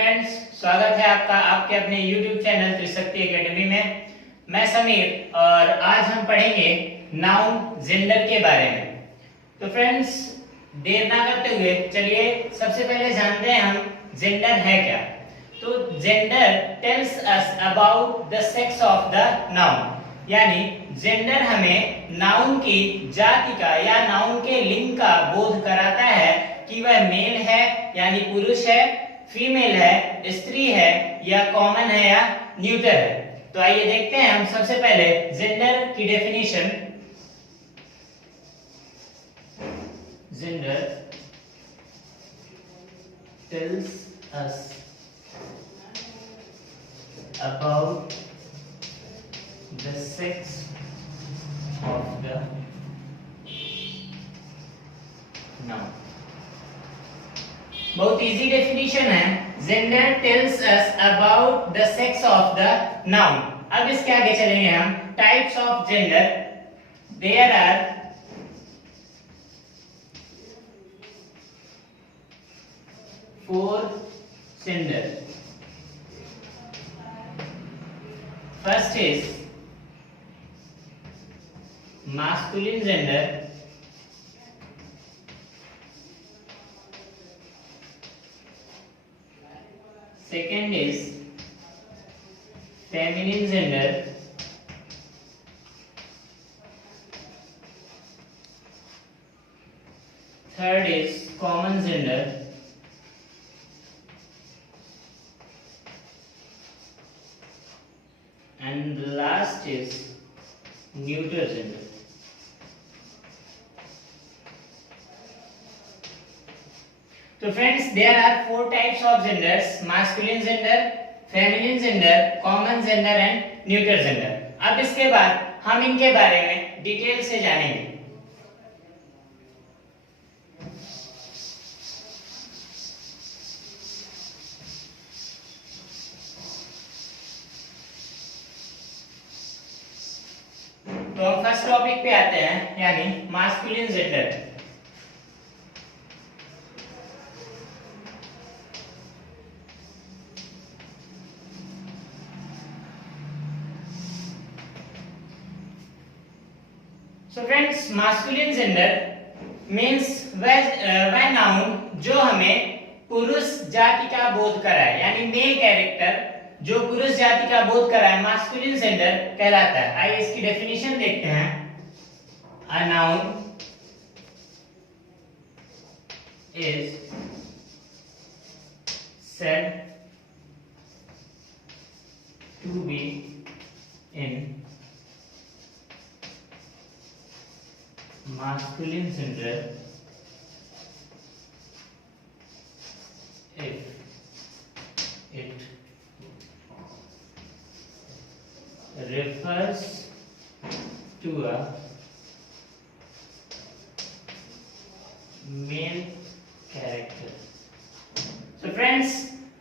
Friends, स्वागत है आपका आपके अपने YouTube चैनल त्रिशक्ति एकेडमी में। मैं समीर और आज हम पढ़ेंगे नाउन जेंडर के बारे में। तो फ्रेंड्स, देर ना करते हुए चलिए सबसे पहले जानते हैं हम जेंडर है क्या। तो gender tells us about the sex of the noun, यानी जेंडर हमें नाउन की जाति का या नाउन के लिंग का बोध कराता है कि वह मेल है यानी पुरुष है, फीमेल है स्त्री है, या कॉमन है या न्यूटर है। तो आइए देखते हैं हम सबसे पहले जेंडर की definition. Gender tells us about the sex of the noun। बहुत इजी डेफिनेशन है। Gender tells us about the sex of the noun. अब इसके आगे चलेंगे हम। Types of gender, there are 4 gender. First is masculine gender, second is feminine gender, third is common gender, and the last is neuter gender। तो friends, there are 4 types of genders, masculine gender, feminine gender, common gender and neuter gender. अब इसके बाद हम इनके बारे में detail से जानेंगे। तो हम फर्स्ट टॉपिक पे आते हैं, यानी masculine gender. So friends, masculine gender means वह नाउन जो हमें पुरुष जाति का बोध कराए, यानी मेल कैरेक्टर जो पुरुष जाति का बोध कराए, मास्कुलिन जेंडर कहलाता है। आइए इसकी डेफिनेशन देखते हैं। A noun is said to be in masculine gender if it refers to a male character। So friends,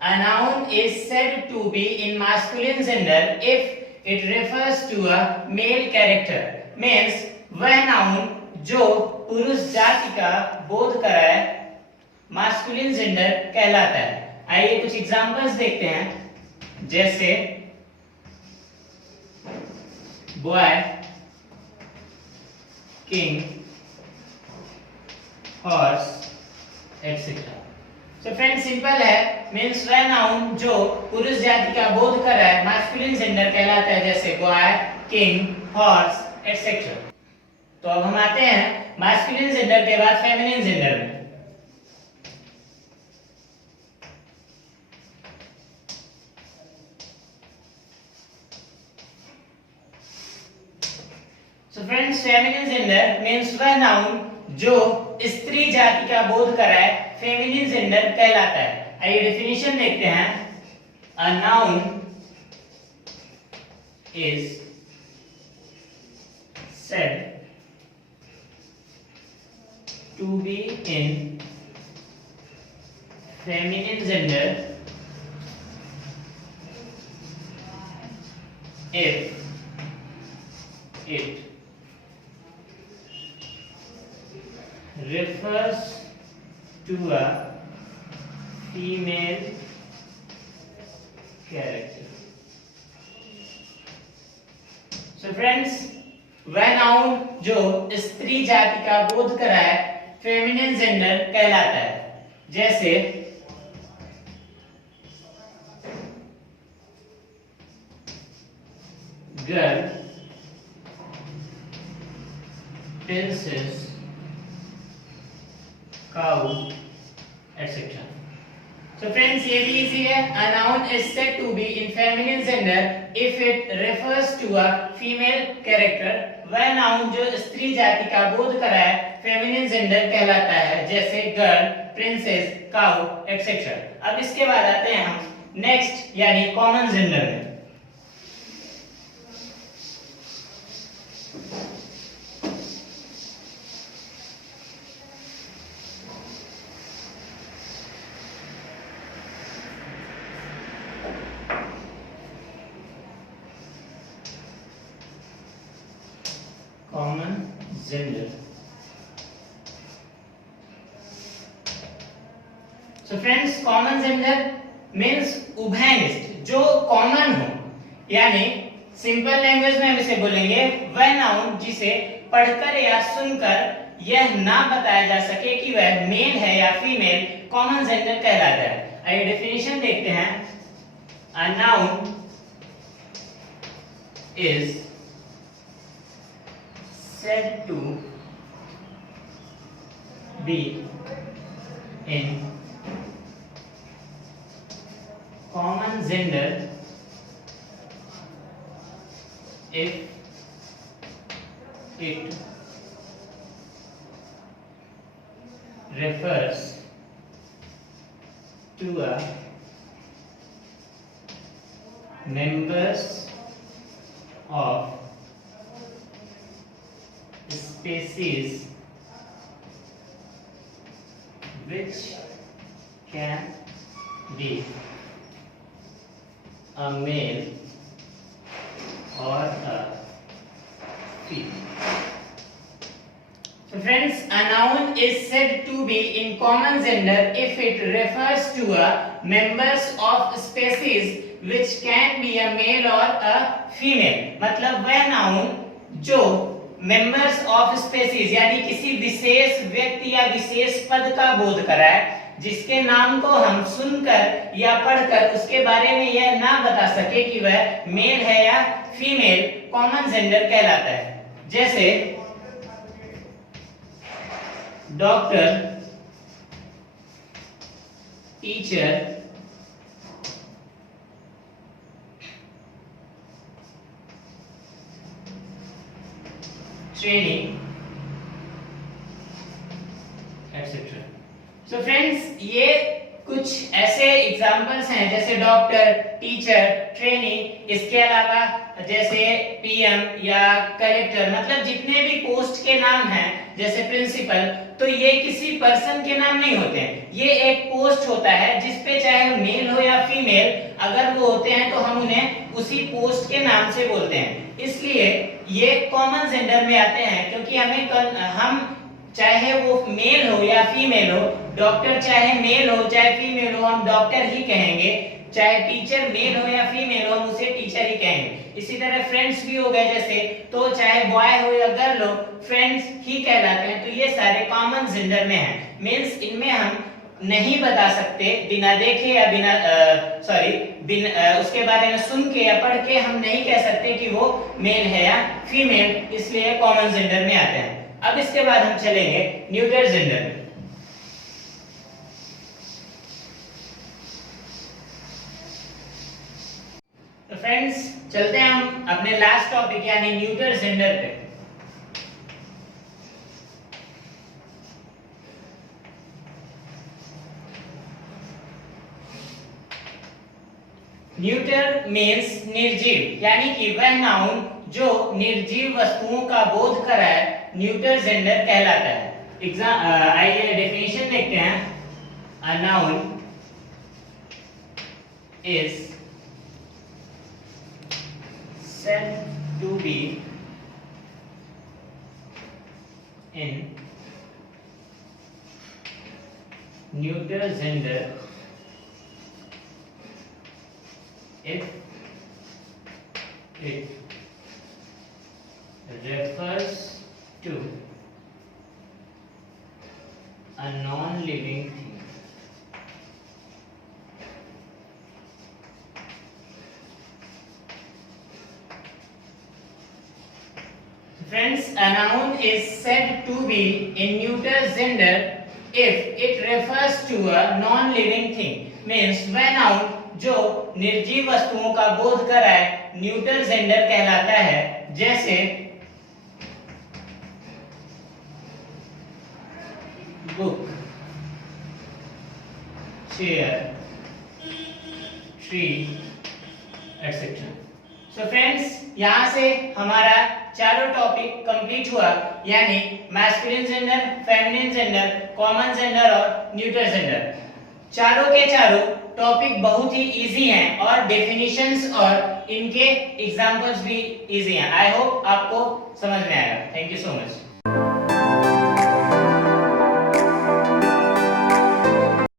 a noun is said to be in masculine gender if it refers to a male character, means वह noun जो पुरुष जाति का बोध कराए masculine gender कहलाता है। आइए कुछ एग्जांपल्स देखते हैं, जैसे बॉय, किंग, हॉर्स एटसेट्रा। तो फ्रेंड, सिंपल है, मींस वह नाउन जो पुरुष जाति का बोध कराए मास्कुलिन जेंडर कहलाता है, जैसे बॉय, किंग, हॉर्स एटसेट्रा। तो अब हम आते हैं मास्कुलिन जेंडर के बाद फेमिनिन जेंडर में। So friends, feminine gender means वह नाउन जो स्त्री जाति का बोध कराए फेमिनिन जेंडर कहलाता है। आइए डेफिनेशन देखते हैं। A noun is said to be in feminine gender if it refers to a female character. So friends, वह नाउन जो स्त्री जाति का बोध कराए फेमिनिन जेंडर कहलाता है। जैसे girl, princess, cow, etc. So friends, ये भी इजी है। A noun is said to be in feminine gender if it refers to a female character. वह नाउन जो स्त्री जाति का बोध कराए फेमिनिन जेंडर कहलाता है, जैसे गर्ल, प्रिंसेस, काउ, etc. अब इसके बाद आते हैं हम नेक्स्ट यानी कॉमन जेंडर में। Common gender. So friends, common gender means उभयनिष्ठ, जो कॉमन हो, यानी सिंपल लैंग्वेज में हम इसे बोलेंगे वह नाउन जिसे पढ़कर या सुनकर यह ना बताया जा सके कि वह मेल है या फीमेल, कॉमन जेंडर कहलाता है। आइए डेफिनेशन देखते हैं। A noun is said to be in common gender if it refers to a members of species which can be a male or a female. So friends, a noun is said to be in common gender if it refers to a members of species which can be a male or a female. मतलब वह noun जो members of species यानी किसी विशेष व्यक्ति या विशेष पद का बोध कराए, जिसके नाम को हम सुनकर या पढ़कर उसके बारे में यह ना बता सके कि वह मेल है या फीमेल, कॉमन जेंडर कहलाता है। जैसे doctor, teacher, training, etcetera. So friends, ये कुछ ऐसे एग्जांपल्स हैं जैसे डॉक्टर, टीचर, ट्रेनिंग, इसके अलावा जैसे पीएम या कलेक्टर, मतलब जितने भी पोस्ट के नाम हैं, जैसे प्रिंसिपल, तो ये किसी पर्सन के नाम नहीं होते हैं, ये एक पोस्ट होता है जिसपे चाहे मेल हो या फीमेल, अगर वो होते हैं तो हम उन्हें उसी पोस्ट के नाम से बोलते हैं। इसलिए ये कॉमन जेंडर में आते हैं, क्योंकि हम चाहे वो मेल हो या फीमेल हो, डॉक्टर चाहे मेल हो चाहे फीमेल हो, हम डॉक्टर ही कहेंगे, चाहे टीचर मेल हो या फीमेल हो, हम उसे टीचर ही कहेंगे। इसी तरह फ्रेंड्स भी हो गए जैसे, तो चाहे बॉय हो या गर्ल हो, फ्रेंड्स ही कहलाते हैं। तो ये सारे कॉमन जेंडर में हैं, मींस इनमें हम नहीं बता सकते बिना देखे या उसके बारे में सुन के या पढ़ के हम नहीं कह सकते कि वो मेल है या फीमेल, इसलिए कॉमन जेंडर में आते हैं। अब इसके बाद हम चलेंगे न्यूटर जेंडर में। तो फ्रेंड्स, चलते हैं हम अपने लास्ट टॉपिक यानी न्यूटर जेंडर पे। न्यूटर मीन्स निर्जीव, यानी कि वह नाउन जो निर्जीव वस्तुओं का बोध कराए, न्यूटर जेंडर कहलाता है। आइए डेफिनेशन देखते हैं। A noun is said to be in neuter gender a non living thing. Friends, a noun is said to be in neuter gender if it refers to a non-living thing. Means when noun जो निर्जीव वस्तुओं का बोध कराए neuter gender कहलाता है. जैसे book, chair, tree, etcetera. So friends, यहाँ से हमारा चारों टॉपिक कंप्लीट हुआ, यानी masculine gender, feminine gender, common gender और न्यूटर जेंडर. चारों के चारों टॉपिक बहुत ही इजी हैं और डेफिनेशंस और इनके एग्जांपल्स भी इजी हैं. आई होप आपको समझ में आएगा. Thank you so much.